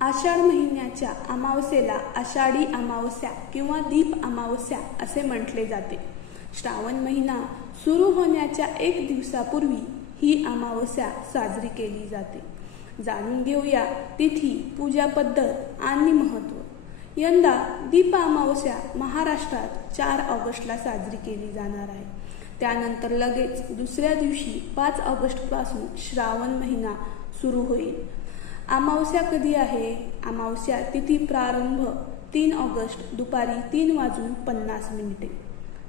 आषाढ महिन्याच्या अमावस्येला आषाढी अमावस्या किंवा दीप अमावस्या असे म्हटले जाते. श्रावण महिना सुरू होण्याच्या एक दिवसापूर्वी ही अमावस्या साजरी केली जाते. जाणून घेऊया तिथी पूजा पद्धत आणि महत्त्व. यंदा दीप अमावस्या महाराष्ट्रात चार ऑगस्टला साजरी केली जाणार आहे. त्यानंतर लगेच दुसऱ्या दिवशी पाच ऑगस्टपासून श्रावण महिना सुरू होईल. अमावस्या कधी आहे? अमावस्या तिथी प्रारंभ तीन ऑगस्ट दुपारी तीन वाजून पन्नास मिनिटे.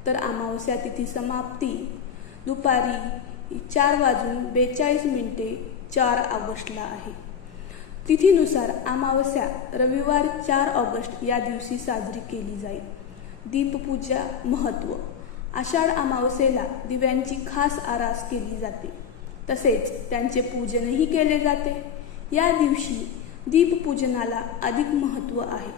तर अमावस्या तिथी समाप्ती दुपारी चार वाजून बेचाळीस मिनिटे चार ऑगस्टला आहे. तिथीनुसार अमावस्या रविवार चार ऑगस्ट या दिवशी साजरी केली जाईल. दीपपूजा महत्त्व आषाढ अमावस्येला दिव्यांची खास आरास केली जाते. तसेच त्यांचे पूजनही केले जाते. या दिवशी दीपपूजनाला अधिक महत्त्व आहे.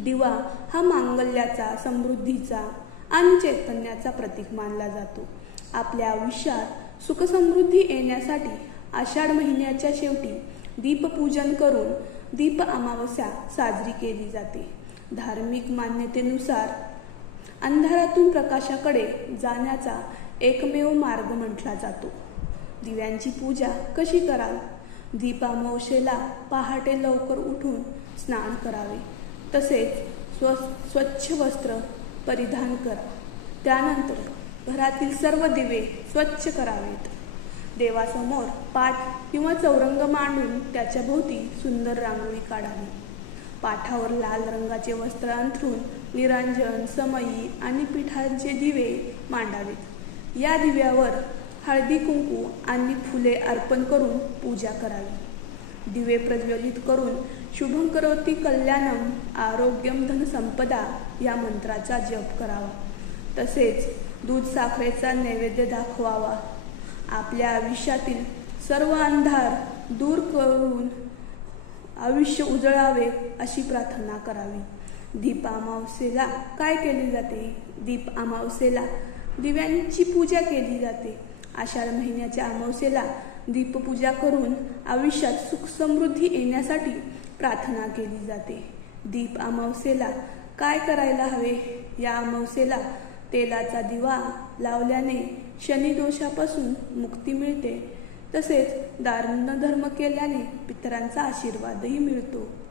दिवा हा मांगल्याचा समृद्धीचा आणि चैतन्याचा प्रतीक मानला जातो. आपल्या आयुष्यात सुखसमृद्धी येण्यासाठी आषाढ महिन्याच्या शेवटी दीपपूजन करून दीप अमावस्या साजरी केली जाते. धार्मिक मान्यतेनुसार अंधारातून प्रकाशाकडे जाण्याचा एकमेव मार्ग म्हटला जातो. दिव्यांची पूजा कशी करावी दीपामवशेला पहाटे लवकर उठून स्नान करावे. तसेच स्व स्वच्छ वस्त्र परिधान करा. त्यानंतर घरातील सर्व दिवे स्वच्छ करावेत. देवासमोर पाठ किंवा चौरंग मांडून त्याच्या भोवती सुंदर रांगोळी काढावी. पाठावर लाल रंगाचे वस्त्र अंथरून निरांजन समयी आणि पिठांचे दिवे मांडावेत. या दिव्यावर हळदी कुंकू आणि फुले अर्पण करून पूजा करावी. दिवे प्रज्वलित करून शुभं करोती कल्याणम आरोग्यम धनसंपदा या मंत्राचा जप करावा. तसेच दूध साखरेचा नैवेद्य दाखवावा. आपल्या आयुष्यातील सर्व अंधार दूर करून आयुष्य उजळावे अशी प्रार्थना करावी. दीप अमावस्येला काय केले जाते? दीप अमावस्येला दिव्यांची पूजा केली जाते. आषाढ महिन्याच्या अमावस्येला दीपपूजा करून आयुष्यात सुख समृद्धी येण्यासाठी प्रार्थना केली जाते. दीप अमावस्येला काय करायला हवे? या अमावस्येला तेलाचा दिवा लावल्याने शनिदोषापासून मुक्ती मिळते. तसेच दारुण धर्म केल्याने पितरांचा आशीर्वादही मिळतो.